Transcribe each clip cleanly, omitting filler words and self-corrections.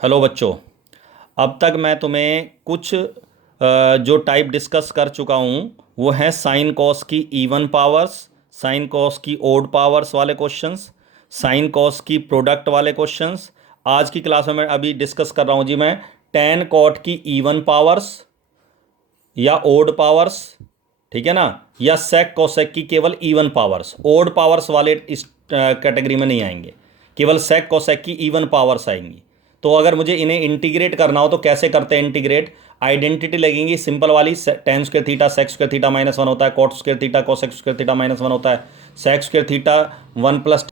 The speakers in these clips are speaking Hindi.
हेलो बच्चों। अब तक मैं तुम्हें कुछ जो टाइप डिस्कस कर चुका हूँ वो है साइन कॉस की इवन पावर्स, साइन कॉस की ओड पावर्स वाले क्वेश्चंस, साइन कॉस की प्रोडक्ट वाले क्वेश्चंस। आज की क्लास में मैं अभी डिस्कस कर रहा हूँ जी, मैं टेन कॉट की इवन पावर्स या ओड पावर्स, ठीक है ना, या सेक कोसेक की केवल इवन पावर्स। ओड पावर्स वाले इस कैटेगरी में नहीं आएंगे, केवल सेक कोसेक की इवन पावर्स आएंगी। तो अगर मुझे इन्हें इंटीग्रेट करना हो तो कैसे करते हैं इंटीग्रेट? आइडेंटिटी लगेंगी सिंपल वाली, tan square theta sec square theta minus one होता है, cot square theta cosec square theta minus one होता है, sec square theta one plus,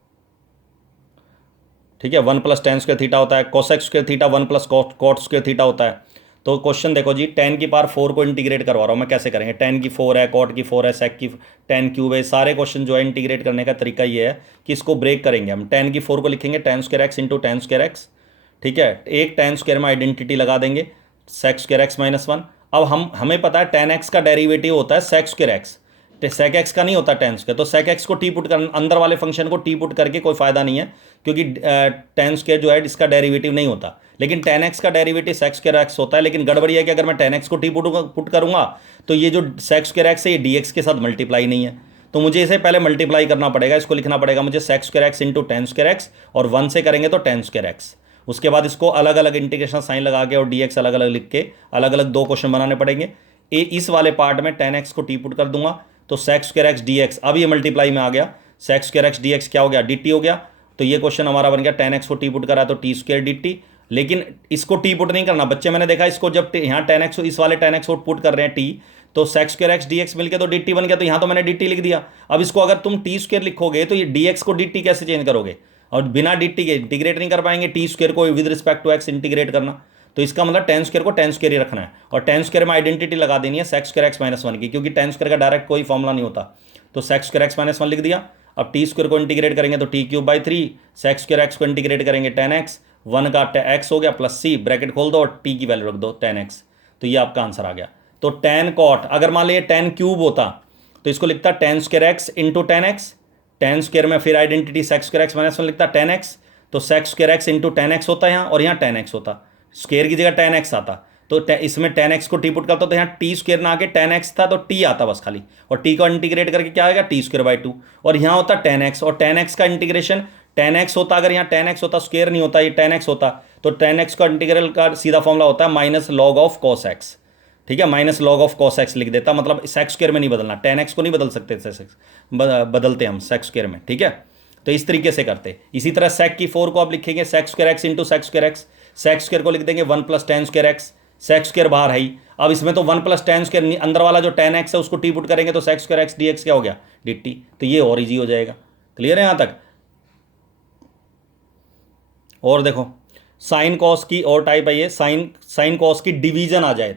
ठीक है, one plus tan square theta होता है, cosec square theta one plus cot square theta होता है। तो क्वेश्चन देखो जी, टेन की पावर फोर को इंटीग्रेट करवा रहा हूँ मैं, कैसे करेंगे? टेन की फोर है, कॉट की फोर है, सेक की टेन क्यूब है। सारे क्वेश्चन जो है इंटीग्रेट करने का तरीका ये है कि इसको ब्रेक करेंगे हम। टेन की फोर को लिखेंगे tan square x into tan square x, ठीक है, एक टेन स्क्वायर में आइडेंटिटी लगा देंगे sec square x minus one. अब हमें पता है टेन एक्स का डेरिवेटिव होता है sec square x, sec x का नहीं होता टेन स्क्वायर। तो सेक एक्स को टी पुट कर, अंदर वाले फंक्शन को टी पुट करके कोई फायदा नहीं है, क्योंकि टेन स्क्वायर जो है इसका डेरिवेटिव नहीं होता। लेकिन टेन एक्स का डेरिवेटिव सेक स्क्वायर एक्स होता है। लेकिन गड़बड़ी है कि अगर मैं टेन एक्स को टी पुट करूंगा तो ये जो सेक स्क्वायर एक्स है ये डी एक्स के साथ मल्टीप्लाई नहीं है, तो मुझे इसे पहले मल्टीप्लाई करना पड़ेगा। इसको लिखना पड़ेगा मुझे sec square x into tan square x, और वन से करेंगे तो टेन स्क्वायर एक्स। उसके बाद इसको अलग अलग इंटीग्रेशन साइन लगा के और डी एक्स अलग अलग लिख के अलग अलग दो क्वेश्चन बनाने पड़ेंगे। इस वाले पार्ट में टेन एक्स को टी पुट कर दूंगा तो sec square x d x, अब ये मल्टीप्लाई में आ गया, sec square x d x क्या हो गया? डी टी हो गया। तो ये क्वेश्चन हमारा बन गया टेन एक्स को टी पुट करा तो टी स्क्वायर डी टी। लेकिन इसको टी पुट नहीं करना बच्चे, मैंने देखा इसको जब यहाँ टेन एक्स इस वाले टेन एक्स को पुट कर रहे हैं टी, तो sec square x d x मिल गया तो डी टी बन गया, तो यहाँ तो मैंने डी टी लिख दिया। अब इसको अगर तुम टी स्क्वायर लिखोगे तो ये डी एक्स को डी टी कैसे चेंज करोगे? और बिना डी टी के इंटीग्रेट नहीं कर पाएंगे, टी स्क्वायर को with respect to x integrate करना। तो इसका मतलब टेन स्क्वायर को टेन स्क्वायर ही रखना है, और टेन स्क्वायर में आइडेंटिटी लगा देनी है sec square x minus one की, क्योंकि टेन स्क्वायर का डायरेक्ट कोई फॉर्मुला नहीं होता। तो sec square x minus one लिख दिया। अब टी स्क्वायर को इंटीग्रेट करेंगे तो t cube by three, sec square x को इंटीग्रेट करेंगे टेन एक्स, वन का एक्स हो गया प्लस सी, ब्रैकेट खोल दो और टी की वैल्यू रख दो टेन एक्स। तो ये आपका आंसर आ गया। तो टेन कॉट, अगर मान लीजिए टेन क्यूब होता तो इसको लिखता tan square x into tan x, tan square में फिर identity sec square x minus one लिखता टेन एक्स, तो sec square x into tan x होता है यहाँ, और यहाँ टेन एक्स होता, स्क्वायर की जगह टेन एक्स आता। तो इसमें टेन एक्स को टी पुट करता तो यहाँ टी स्क्वायर ना आके टेन एक्स था तो टी आता बस खाली, और टी को इंटीग्रेट करके क्या आएगा? T square by two. और यहाँ होता टेन एक्स, और टेन एक्स का इंटीग्रेशन टेन एक्स होता, अगर यहाँ टेन एक्स होता स्क्वायर नहीं होता, ये टेन एक्स होता, तो टेन एक्स का इंटीग्रल का सीधा फॉर्मूला होता है minus log of cos x, ठीक है, minus log of cos x लिख देता, मतलब सेक्स स्क्वायर में नहीं बदलना, टेन एक्स को नहीं बदल सकते, बदलते हम सेक्स स्क्वायर में, ठीक है। तो इस तरीके से करते। इसी तरह सेक की फोर को आप लिखेंगे sex square x into sex square x, sex square को लिख देंगे one plus ten square x, sex square बाहर है ही। अब इसमें तो वन प्लस टेन स्क्वायर, अंदर वाला जो टेन एक्स है उसको टी पुट करेंगे तो sex square x d x क्या हो गया? D T. तो ये और ईजी हो जाएगा। क्लियर है यहाँ तक? और देखो साइन कॉस की और टाइप है ये, साइन साइन कॉस की डिवीजन आ जाए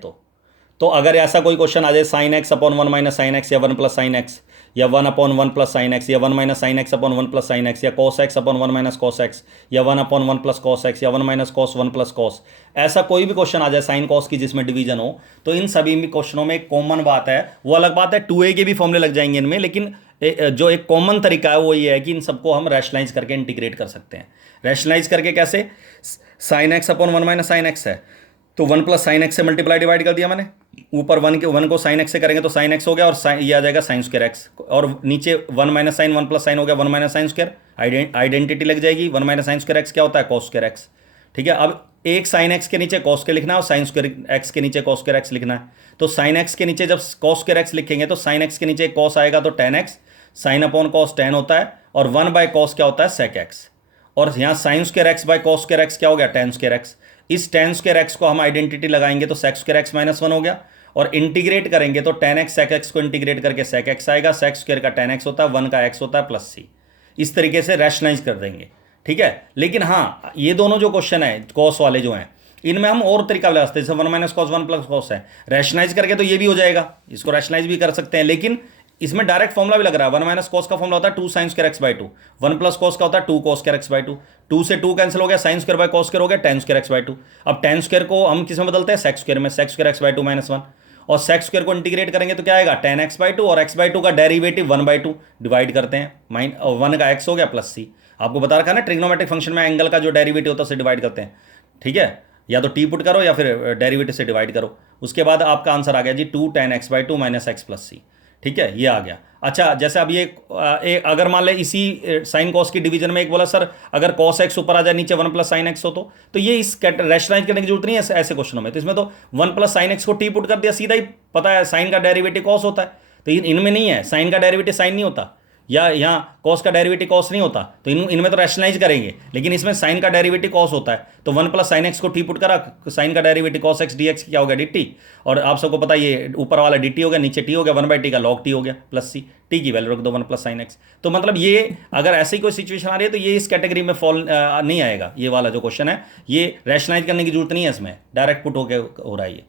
तो अगर ऐसा कोई क्वेश्चन आ जाए sine x upon one minus sine x, या वन प्लस साइन एक्स, या one upon one plus sine x, या one minus sine x upon one plus sine x, या cos x upon one minus cos x, या one upon one plus cos x, या one minus cos one plus cos, ऐसा कोई भी क्वेश्चन आ जाए साइन कॉस की जिसमें डिवीजन हो, तो इन सभी भी क्वेश्चनों में एक कॉमन बात है, वो अलग बात है टू ए के भी फॉर्मूले लग जाएंगे इनमें, लेकिन जो एक कॉमन तरीका है वो ये है कि इन सबको हम रैशनलाइज करके इंटीग्रेट कर सकते हैं। रैशनलाइज करके कैसे? Sign x upon one minus sine x है तो वन प्लस साइन एक्स से मल्टीप्लाई डिवाइड कर दिया मैंने, ऊपर वन को साइन एक्स से करेंगे तो साइन एक्स हो गया, और ये आ जाएगा साइन स्क्वायर एक्स, और नीचे one minus sine one plus sign हो गया one minus sine square, identity लग जाएगी, one minus sign square x क्या होता है? कॉस स्क्वायर एक्स, ठीक है। अब एक साइन एक्स के नीचे कॉस के लिखना है और साइन स्क्वायर एक्स के नीचे कॉस स्क्वायर एक्स लिखना है। तो साइन एक्स के नीचे जब कॉस स्क्वायर एक्स लिखेंगे तो साइन एक्स के नीचे कॉस आएगा तो tan x, sine upon cos tan होता है, और वन बाय कॉस क्या होता है? सेक एक्स, और यहाँ sine square x by cos square x क्या हो गया? Tan square x. इस टेन स्क्वायर एक्स को हम आइडेंटिटी लगाएंगे तो sec square x minus one हो गया, और इंटीग्रेट करेंगे तो टेन एक्स सेक एक्स को इंटीग्रेट करके सेक एक्स आएगा, सेक स्क्वायर का टेन एक्स होता है, वन का एक्स होता है प्लस सी। इस तरीके से रैशनलाइज कर देंगे, ठीक है। लेकिन हाँ, ये दोनों जो क्वेश्चन है कॉस वाले जो हैं इनमें हम और तरीका लगा सकते हैं, जैसे one minus cos one plus cos है, रैशनलाइज करके तो ये भी हो जाएगा, इसको रैशनलाइज भी कर सकते हैं, लेकिन इसमें डायरेक्ट फॉर्मुला भी लग रहा है। वन माइनस कॉस का फॉर्मुला होता है two sine square x by two, one plus cos का होता है two cos square x by two, two से टू कैंसिल हो गया, sine square by cos square हो गया tan square x by two. अब टेन स्क्वायर को हम किस में बदलते हैं? सेक्स स्क्वायर में, sec square x by two minus one, और सेक्स स्क्वायर को इंटीग्रेट करेंगे तो क्या आएगा? टेन एक्स बाई टू, और एक्स बाई टू का derivative one by two divide करते हैं, वन का एक्स हो गया प्लस सी। आपको बता रखा है ना ट्रिग्नोमेट्रिक फंक्शन में एंगल का जो डेरिवेटिव होता है उसे डिवाइड करते हैं, ठीक है, या तो टी पुट करो या फिर डेरिवेटिव से डिवाइड करो। उसके बाद आपका आंसर आ गया जी 2 tan x by 2 minus x plus c. ठीक है, ये आ गया। अच्छा, जैसे अब ये अगर मान ले इसी साइन कॉस की डिवीजन में एक बोला सर अगर कॉस एक्स ऊपर आ जाए नीचे 1 प्लस साइन एक्स हो तो ये इस रैशनलाइज करने की जरूरत नहीं है ऐसे क्वेश्चनों में। तो इसमें तो 1 प्लस साइन एक्स को टी पुट कर दिया, सीधा ही पता है साइन का डेरिवेटिव कॉस होता है। तो इनमें नहीं है, साइन का डेरिवेटिव साइन नहीं होता, या यहाँ कॉस का डेरिवेटिव कॉस नहीं होता, तो इनमें तो रैशनलाइज करेंगे। लेकिन इसमें साइन का डेरिवेटिव कॉस होता है, तो 1 प्लस साइन एक्स को टी पुट करा, साइन का derivative cos x d x क्या हो गया डी टी। और आप सबको पता ये ऊपर वाला डी टी हो गया, नीचे टी हो गया, 1/t का लॉग टी हो गया प्लस सी, टी की वैल्यू रख दो 1 प्लस साइन एक्स। तो मतलब ये अगर ऐसी कोई सिचुएशन आ रही है तो ये इस कैटेगरी में फॉल नहीं आएगा। ये वाला जो क्वेश्चन है ये रैशनलाइज करने की जरूरत नहीं है, इसमें डायरेक्ट पुट होकर हो रहा है ये।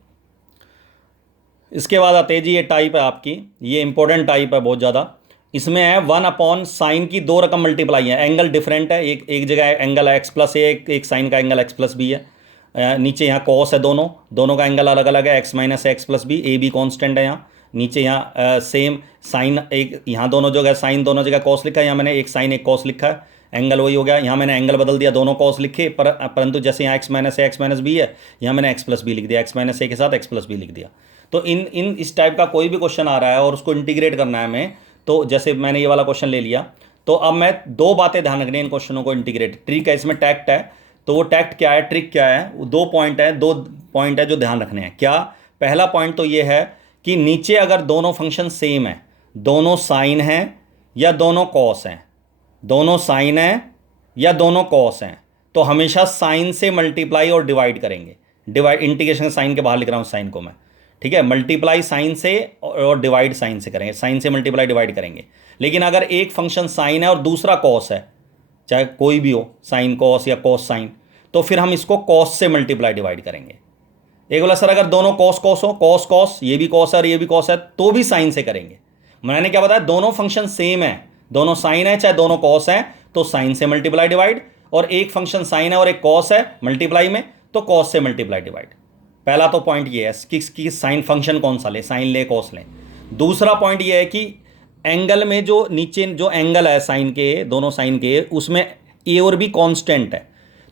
इसके बाद आते हैं जी ये टाइप है आपकी, ये इंपॉर्टेंट टाइप है बहुत ज़्यादा। इसमें है 1 अपॉन साइन की 2 रकम मल्टीप्लाई है, एंगल डिफरेंट है, एक जगह एंगल है एक्स प्लस ए, एक साइन का एंगल एक्स प्लस बी है। नीचे यहाँ कॉस है, दोनों का एंगल अलग अलग है, x minus x plus b, a b constant है यहाँ। नीचे यहाँ सेम साइन, एक यहाँ दोनों जगह साइन दोनों जगह कॉस लिखा है, यहाँ मैंने एक साइन एक कॉस लिखा है, एंगल वही हो गया। यहाँ मैंने एंगल बदल दिया, दोनों कॉस लिखे, परंतु जैसे यहाँ एक्स माइनस ए एक्स माइनस बी है, यहाँ मैंने एक्स प्लस बी लिख दिया, एक्स माइनस ए के साथ एक्स प्लस बी लिख दिया। तो इन इस टाइप का कोई भी क्वेश्चन आ रहा है और उसको इंटीग्रेट करना है हमें, तो जैसे मैंने ये वाला क्वेश्चन ले लिया, तो अब मैं 2 बातें ध्यान रखनी है इन क्वेश्चनों को इंटीग्रेट। ट्रिक है इसमें, टैक्ट है, तो वो टैक्ट क्या है, ट्रिक क्या है, 2 पॉइंट है जो ध्यान रखने हैं। क्या, पहला पॉइंट तो ये है कि नीचे अगर दोनों फंक्शन सेम है, दोनों साइन हैं या दोनों कॉस हैं, दोनों साइन हैं या दोनों कॉस हैं, तो हमेशा साइन से मल्टीप्लाई और डिवाइड करेंगे। डिवाइड इंटीग्रेशन साइन के बाहर लिख रहा हूँ साइन को मैं, ठीक है, मल्टीप्लाई साइन से और डिवाइड साइन से करेंगे, साइन से मल्टीप्लाई डिवाइड करेंगे। लेकिन अगर एक फंक्शन साइन है और दूसरा कॉस है, चाहे कोई भी हो, साइन कॉस या कॉस साइन, तो फिर हम इसको कॉस से मल्टीप्लाई डिवाइड करेंगे। एक बोला सर अगर दोनों कॉस कॉस हो, कॉस कॉस, ये भी कॉस है और ये भी कॉस है, तो भी साइन से करेंगे। मैंने क्या बताया, दोनों फंक्शन सेम है, दोनों साइन है चाहे दोनों कॉस है, तो साइन से मल्टीप्लाई डिवाइड, और एक फंक्शन साइन है और एक कॉस है मल्टीप्लाई में, तो कॉस से मल्टीप्लाई डिवाइड। पहला तो पॉइंट ये है कि साइन फंक्शन कौन सा ले, साइन ले कॉस ले। दूसरा पॉइंट ये है कि एंगल में जो नीचे जो एंगल है साइन के, दोनों साइन के, उसमें ए और बी कांस्टेंट है,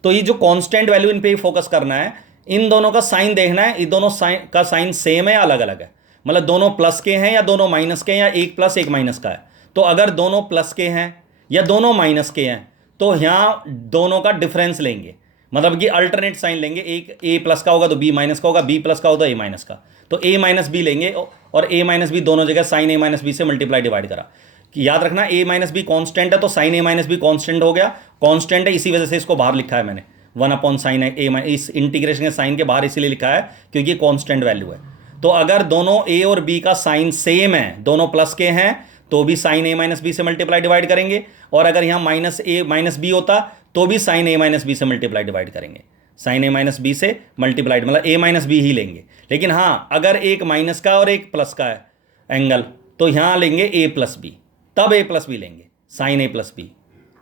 तो ये जो कांस्टेंट वैल्यू इन पे ही फोकस करना है। इन दोनों का साइन देखना है, ये दोनों साइन का साइन सेम है या अलग अलग है, मतलब दोनों प्लस के हैं या दोनों माइनस के हैं, या एक प्लस एक माइनस का है। तो अगर दोनों प्लस के हैं या दोनों माइनस के हैं, तो यहाँ दोनों का डिफरेंस लेंगे, मतलब कि अल्टरनेट साइन लेंगे। एक ए प्लस का होगा तो बी माइनस का होगा, बी प्लस का होगा तो ए माइनस का, तो ए माइनस बी लेंगे, और ए माइनस बी दोनों जगह साइन ए माइनस बी से मल्टीप्लाई डिवाइड करा। याद रखना ए माइनस बी कॉन्स्टेंट है, तो साइन ए माइनस बी कॉन्स्टेंट हो गया, कॉन्स्टेंट है इसी वजह से इसको बाहर लिखा है मैंने, 1 अपॉन साइन ए, इस इंटीग्रेशन के साइन के बाहर इसीलिए लिखा है क्योंकि कॉन्स्टेंट वैल्यू है। तो अगर दोनों ए और बी का साइन सेम है, दोनों प्लस के हैं, तो भी साइन ए माइनस बी से मल्टीप्लाई डिवाइड करेंगे, और अगर यहाँ माइनस ए माइनस बी होता तो भी साइन ए माइनस बी से मल्टीप्लाई डिवाइड करेंगे। साइन ए माइनस बी से मल्टीप्लाइड मतलब ए माइनस बी ही लेंगे। लेकिन हाँ, अगर एक माइनस का और एक प्लस का है एंगल, तो यहाँ लेंगे ए प्लस बी, तब ए प्लस बी लेंगे, साइन ए प्लस बी।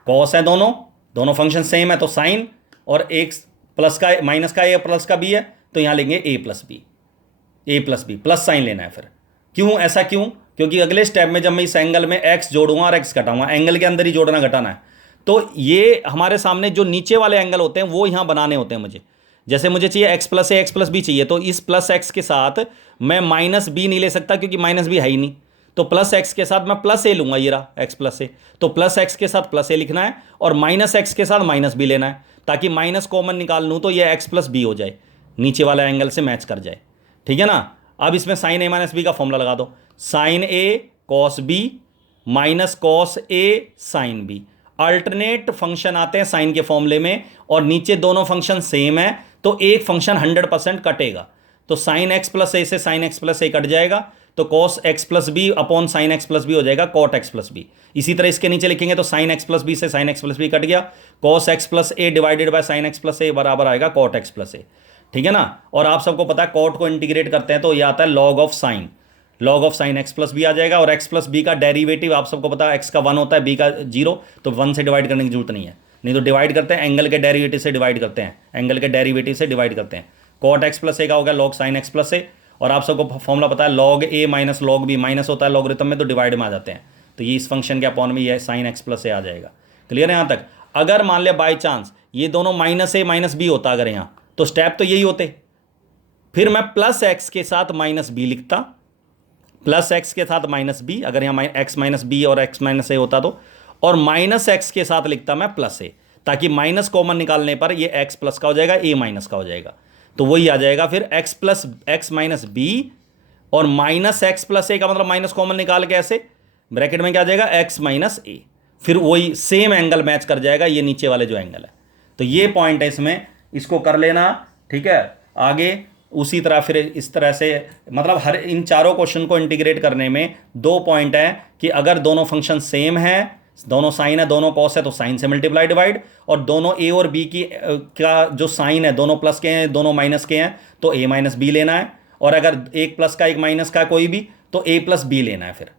कॉस है दोनों फंक्शन सेम है, तो साइन, और एक प्लस का माइनस का ए प्लस का बी है, तो यहाँ लेंगे ए प्लस बी, ए प्लस बी, प्लस साइन लेना है फिर। क्यों ऐसा, क्यों? क्योंकि अगले स्टेप में जब मैं इस एंगल में एक्स जोड़ूंगा और एक्स घटाऊंगा, एंगल के अंदर ही जोड़ना घटाना है, तो ये हमारे सामने जो नीचे वाले एंगल होते हैं वो यहाँ बनाने होते हैं मुझे। जैसे मुझे चाहिए एक्स प्लस ए एक्स प्लस बी चाहिए, तो इस प्लस एक्स के साथ मैं माइनस बी नहीं ले सकता क्योंकि माइनस बी है ही नहीं, तो प्लस एक्स के साथ मैं प्लस ए लूंगा, ये रहा एक्स प्लस ए, तो प्लस एक्स के साथ प्लस ए लिखना है और माइनस एक्स के साथ माइनस बी लेना है, ताकि माइनस कॉमन निकाल लूँ तो ये एक्स प्लस बी हो जाए, नीचे वाला एंगल से मैच कर जाए, ठीक है ना। अब इसमें साइन ए माइनस बी का फॉर्मूला लगा दो, sign A cos B minus cos A sine B. Alternate function आते हैं साइन के फॉर्मूले में, और नीचे दोनों फंक्शन सेम है, तो एक फंक्शन 100% कटेगा, तो साइन एक्स प्लस ए से sine x plus a cut जाएगा, तो cos x plus b upon sine x plus b हो जाएगा कॉट एक्स प्लस बी। इसी तरह इसके नीचे लिखेंगे तो साइन एक्स प्लस बी से sine x plus b cut गया, cos x plus a divided by sine x plus a बराबर आएगा कॉट एक्स प्लस ए, ठीक है ना। और आप सबको पता है कॉट को इंटीग्रेट करते हैं तो ये आता है log of sine, log of sine x plus b आ जाएगा, और एक्स प्लस बी का डेरिवेटिव आप सबको पता है एक्स का 1 होता है, बी का 0, तो 1 से डिवाइड करने की जरूरत नहीं है, नहीं तो डिवाइड करते हैं एंगल के डेरिवेटिव से डिवाइड करते हैं, एंगल के डेरिवेटिव से डिवाइड करते हैं। कॉट एक्स प्लस ए का होगा लॉग साइन एक्स प्लस ए, और आप सबको फॉर्मूला पता है लॉग ए माइनस लॉग बी, माइनस होता है लॉगरिथम में तो डिवाइड में आ जाते हैं, तो ये इस फंक्शन के अपॉन में ये साइन एक्स प्लस ए आ जाएगा। क्लियर है यहाँ तक? अगर मान लिया बाई चांस ये दोनों माइनस ए माइनस बी होता अगर यहाँ, तो स्टेप तो यही होते। फिर मैं प्लस एक्स के साथ माइनस बी लिखता, प्लस एक्स के साथ माइनस बी, अगर यहाँ एक्स माइनस बी और एक्स माइनस ए होता तो, और माइनस एक्स के साथ लिखता मैं प्लस ए, ताकि माइनस कॉमन निकालने पर ये एक्स प्लस का हो जाएगा, ए माइनस का हो जाएगा। तो वही आ जाएगा फिर x plus x minus b, और माइनस एक्स प्लस ए का मतलब माइनस कॉमन निकाल के ऐसे ब्रैकेट में क्या आ जाएगा, एक्स माइनस ए। फिर वही सेम एंगल मैच कर जाएगा ये नीचे वाले जो एंगल है। तो ये पॉइंट है इसमें, इसको कर लेना, ठीक है। आगे उसी तरह फिर इस तरह से, मतलब हर इन चारों क्वेश्चन को इंटीग्रेट करने में 2 पॉइंट है कि अगर दोनों फंक्शन सेम है, दोनों साइन है, दोनों कॉस है, तो साइन से मल्टीप्लाई डिवाइड, और दोनों ए और बी की का जो साइन है, दोनों प्लस के हैं दोनों माइनस के हैं, तो ए माइनस बी लेना है। और अगर एक प्लस का एक माइनस का कोई भी, तो ए प्लस बी लेना है, फिर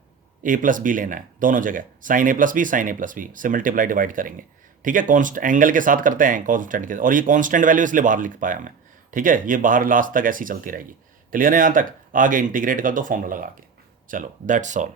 ए प्लस बी लेना है दोनों जगह, साइन ए प्लस बी, साइन ए प्लस बी से मल्टीप्लाई डिवाइड करेंगे, ठीक है। कॉन्स्ट एंगल के साथ करते हैं कॉन्स्टेंट के, और ये कॉन्स्टेंट वैल्यू इसलिए बाहर लिख पाया मैं, ठीक है। ये बाहर लास्ट तक ऐसी चलती रहेगी। क्लियर है यहाँ तक? आगे इंटीग्रेट कर दो फॉर्मूला लगा के। चलो दैट्स ऑल।